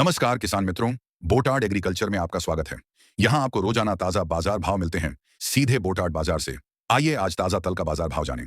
नमस्कार किसान मित्रों बोटाड एग्रीकल्चर में आपका स्वागत है। यहाँ आपको रोज़ाना ताज़ा बाज़ार भाव मिलते हैं सीधे बोटाड बाज़ार से। आइए आज ताज़ा तल का बाज़ार भाव जानें।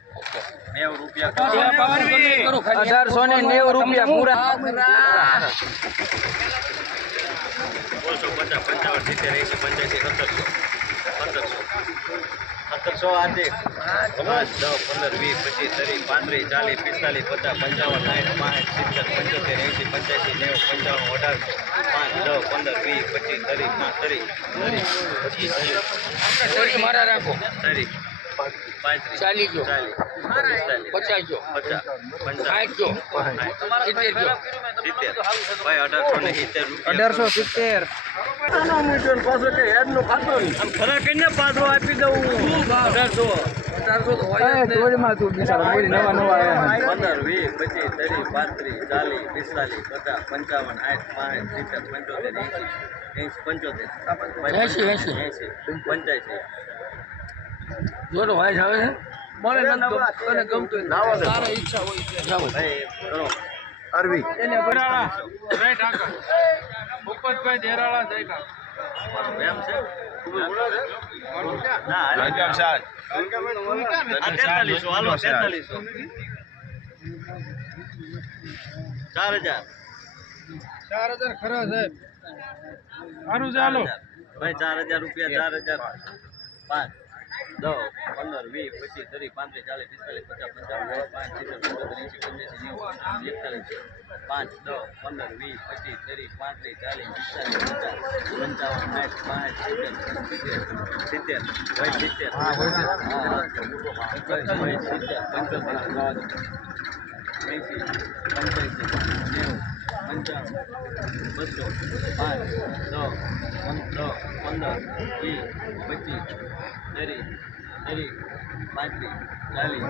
અઢારસો ને નેવ રૂપિયા પૂરા. પચાસ પંચાવન સિત્તેર એંસી પંચ્યાસી સત્તરસો. સત્તરસો. સત્તરસો આજે પાંચ દસ પંદર વીસ પચીસ ત્રીસ પાંત્રીસ ચાલીસ પિસ્તાલીસ પચાસ પંચાવન સાઠ પાંચ સિત્તેર પંચોતેર એસી પંચ્યાસી નેવું પંચાવન અઢારસો. પાંચ દસ પંદર વીસ પચીસ ત્રીસ પાંત્રીસ ત્રીસ. પચીસ. મારા રાખો. ત્રીસ. ચાલીસ પિસ્તાલીસ પચાસ જો સાઠ જો સિત્તેર જો ખરા આપી દઉં અઢારસો અઢારસો તો હોય જ નવા નવા પંદર વીસ પચીસ ત્રીસ પાંત્રીસ ચાલીસ પિસ્તાલીસ પચાસ પંચાવન આઠ પાંચ સિત્તેર પંચોતેર એંસી, એંસી. એંસી પંચ્યાસી જો તો વાઇસ આવે છે. મને. તને ગમતું તારે ઈચ્છા હોય અરવી એને પછી એમ છે? ના હાલે. આ તેતાલીસો હાલો તેતાલીસો ચાર હજાર. ચાર હજાર ખરા સાહેબ સારું ચાલો ભાઈ ચાર હજાર રૂપિયા ચાર હજાર. પાંચ. દસ પંદર વીસ પચીસ ત્રીસ પાંત્રીસ ચાલીસ પિસ્તાલીસ પચાસ પંચાવન પાંચ સિત્તેર પંચોતેર એંસી પંચ્યાસી નેવું પંચાવન એકતાલીસ પાંચ દસ પંદર વીસ પચીસ ત્રીસ પાંત્રીસ ચાલીસ પિસ્તાલીસ પચાસ પંચાવન સાઠ પાંચ સિત્તેર સિત્તેર સિત્તેર સિત્તેર ભાઈ સિત્તેર પંચોતેર એંસી પંચ્યાસી પંચાવન બસો પાંચ દસ દસ પંદર વીસ પચીસ ત્રીસ ત્રીસ પાંત્રીસ ચાલીસ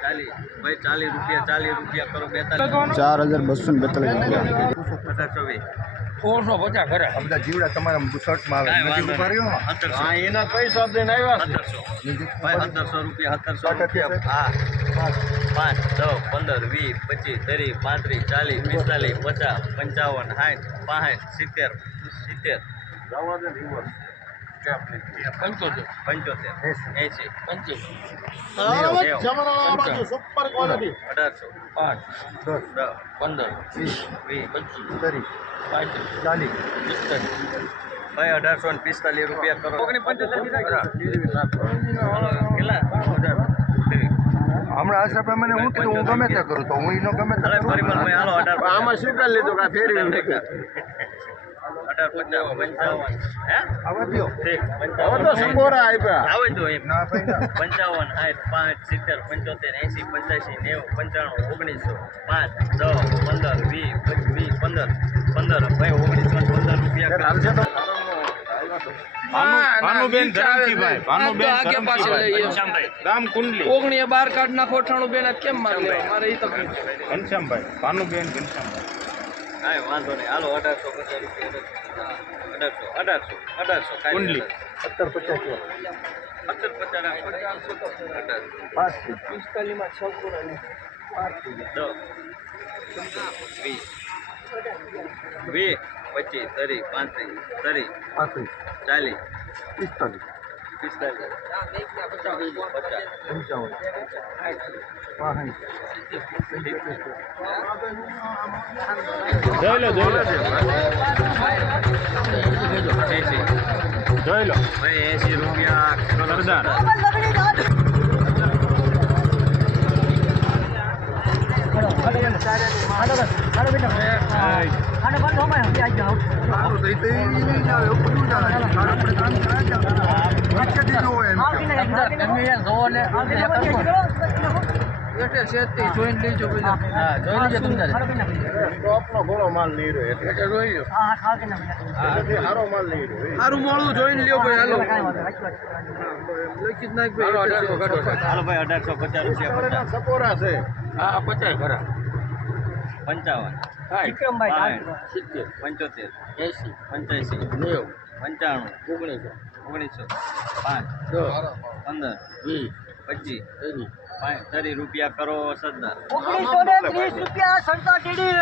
ચાલીસ ભાઈ ચાલીસ રૂપિયા ચાલીસ રૂપિયા કરો બેતાલીસ ચાર હજાર બસો ને બેતાલીસ રૂપિયા અઢારસો વીસ સોળસો પચાસ ખરા બધા જીવડા તમારા શર્ટમાં કાંઈ આવે હા. એના પૈસા દઈને આવ્યા સત્તરસો ભાઈ સત્તરસો રૂપિયા સત્તરસો રૂપિયા હા પાંચ દસ પંદર વીસ પચીસ ત્રીસ પાંત્રીસ ચાલીસ પિસ્તાલીસ પચાસ પંચાવન સાઠ પાસઠ સિત્તેર સિત્તેર. પંચોતેર. પંચોતેર. એંસી પંચ્યાસી અઢારસો. પાંચ. દસ. દસ. પંદર. વીસ. પચીસ. ત્રીસ. પાંત્રીસ. ચાલીસ. પિસ્તાલીસ. ભાઈ અઢારસો ને પિસ્તાલીસ રૂપિયા કરો. હમણાં આશા પ્રમાણે હું તો હું ગમે તે કરું તો હું એનો ગમે તે કરું. આમાં કર લીધું કે આ ફેરવી એમ. ના ભાઈ ના. પંચાવન સાઠ પાંચ સિત્તેર પંચોતેર એંસી પંચ્યાસી નેવું પંચાણું ઓગણીસો પાંચ દસ પંદર વીસ વીસ પંદર પંદર ભાઈ ઓગણીસો પંદર રૂપિયા તો. ભાનુબેન ધરમજીભાઈ ભાનુબેન લઈએ ગામ કુંડલી. ઓગણીએ બાર કાર્ડ નાખો અઠાણું બેન કેમ માર મારે એ તકલીફ ઘનશ્યામભાઈ ભાનુબેન ઘનશ્યામભાઈ. કાંઈ વાંધો નહીં. હાલો અઢારસો પચાસ અઢારસો અઢારસો અઢારસો કુંડલી. સત્તર પચાસ પાંચ પિસ્તાલીસમાં છ. વીસ. વીસ પચીસ ત્રીસ પાંત્રીસ ત્રીસ પાંત્રીસ. ચાલીસ પિસ્તાલીસ. પિસ્તાલીસ પચાસ પંચાવન જોઈ લો જોઈ લો. એંસી જોઈ લો. ભાઈ એંસી રૂપિયા સરદાર. સારું તો એ તો એ નહીં જ આવે, એવું બધું જ આવે. આપણે કામ કરાવી જ આવે. વાંચે જ અંદર તમે યાર જોવો ને આમ એ કરશો. એટલે માલ નહીં રહ્યો એટલે માલ નહીં રહ્યો મોડું જોઈને લ્યો ભાઈ હાલો, અઢારસો પચાસ રૂપિયા સપોરા છે હા, પચાસ ખરા. પંચાવન. સાઠ સિત્તેર. પંચોતેર. એસી પંચ્યાસી. નેવું. પંચાણું. ઓગણીસો. ઓગણીસો. પાંચ. પંદર. વીસ. પચીસ. ત્રીસ. રૂપિયા કરો સરદાર. ઓગણીસો ને ત્રીસ રૂપિયા ટીડી